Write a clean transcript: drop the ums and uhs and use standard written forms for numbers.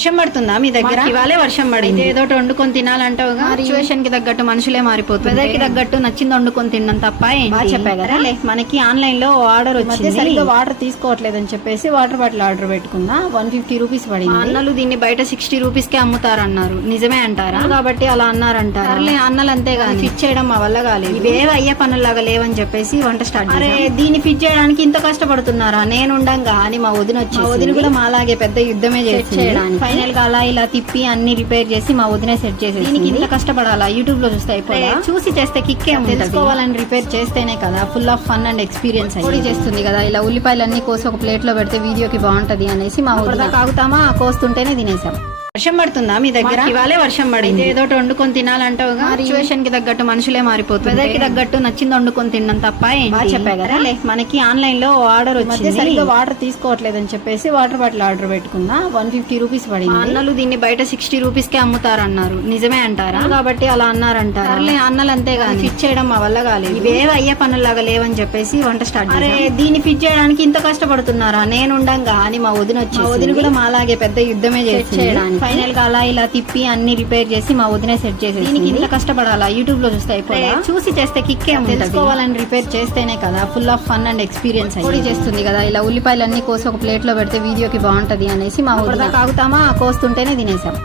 వర్షం పడుతుందా మీ దగ్గర? ఇవాళే వర్షం పడింది. ఏదో ఒకటి వండుకొని తినాలంటావుగా. సిచువేషన్ కి తగ్గట్టు మనుషులే మారిపోతుంది. వెదర్ కి తగ్గట్టు నచ్చింది వండుకొని తినడం తప్ప బాగా చెప్పా కదా. మనకి ఆన్లైన్ లో ఆర్డర్ వచ్చింది. సరిగ్గా వాటర్ తీసుకోవట్లేదని చెప్పేసి వాటర్ బాటిల్ ఆర్డర్ పెట్టుకున్నా. 150 రూపీస్ పడింది. అన్నలు దీన్ని బయట 60 రూపీస్ కే అమ్ముతారన్నారు. నిజమే అంటారా? కాబట్టి అలా అన్నారంటారా? అన్నలు అంతేగా, ఫిట్ చేయడం మా వల్ల కాలేదు. ఇవేవి అయ్యే పనుల్లాగా లేవని చెప్పేసి వంట స్టార్ట్. అరే దీన్ని ఫిట్ చేయడానికి ఇంత కష్టపడుతున్నారా? నేను ఉండంగా అని మా వదిన వచ్చి, వదిన కూడా మాలాగే పెద్ద యుద్ధమే చేయడానికి. ఫైనల్ గా అలా ఇలా తిప్పి అన్ని రిపేర్ చేసి మా వదినే సెట్ చేసి, దీనికి ఇంత కష్టపడాలా? యూట్యూబ్ లో చూస్తే అయిపోయా? చూసి చేస్తే కిక్ తెలుసుకోవాలని రిపేర్ చేస్తేనే కదా full of fun and experience పొడి చేస్తుంది కదా. ఇలా ఉల్లిపాయలు అన్ని కోసి ఒక ప్లేట్ లో పెడితే వీడియోకి బాగుంటది అనేసి మా వదిన కాగుతామా కోస్తుంటేనే తినేసాం. వర్షం పడుతుందా మీ దగ్గర? ఇవాళే వర్షం పడింది. ఏదో ఒకటి వండుకొని తినాలంటావుగా. సిచువేషన్ కి తగ్గట్టు మనుషులే మారిపోతుంది. వెదర్ కి తగ్గట్టు నచ్చింది వండుకొని తినడం తప్ప బాగా చెప్పా కదా. మనకి ఆన్లైన్ లో ఆర్డర్ వచ్చింది. సరిగ్గా వాటర్ తీసుకోవట్లేదని చెప్పేసి వాటర్ బాటిల్ ఆర్డర్ పెట్టుకున్నా. 150 రూపీస్ పడింది. అన్నలు దీన్ని బయట 60 రూపీస్ కే అమ్ముతారన్నారు. నిజమే అంటారా? కాబట్టి అలా అన్నారంటారా? అన్నలు అంతేగా, ఫిట్ చేయడం మా వల్ల కాలేదు. ఇవేవి అయ్యే పనుల్లాగా లేవని చెప్పేసి వంట స్టార్ట్. అరే దీన్ని ఫిట్ చేయడానికి ఇంత కష్టపడుతున్నారా? నేను ఉండంగా అని మా వదిన వచ్చి, వదిన కూడా మాలాగే పెద్ద యుద్ధమే చేయడానికి. ఫైనల్ గా అలా ఇలా తిప్పి అన్ని రిపేర్ చేసి మా వదినే సెట్ చేసి, దీనికి ఇంత కష్టపడాలా? యూట్యూబ్ లో చూస్తే అయిపోయా? చూసి చేస్తే కిక్ తెలుసుకోవాలని రిపేర్ చేస్తేనే కదా full of fun and experience పొడి చేస్తుంది కదా. ఇలా ఉల్లిపాయలు అన్ని కోసి ఒక ప్లేట్ లో పెడితే వీడియోకి బాగుంటది అనేసి మా వదిన కాగుతామా కోస్తుంటేనే తినేసాం.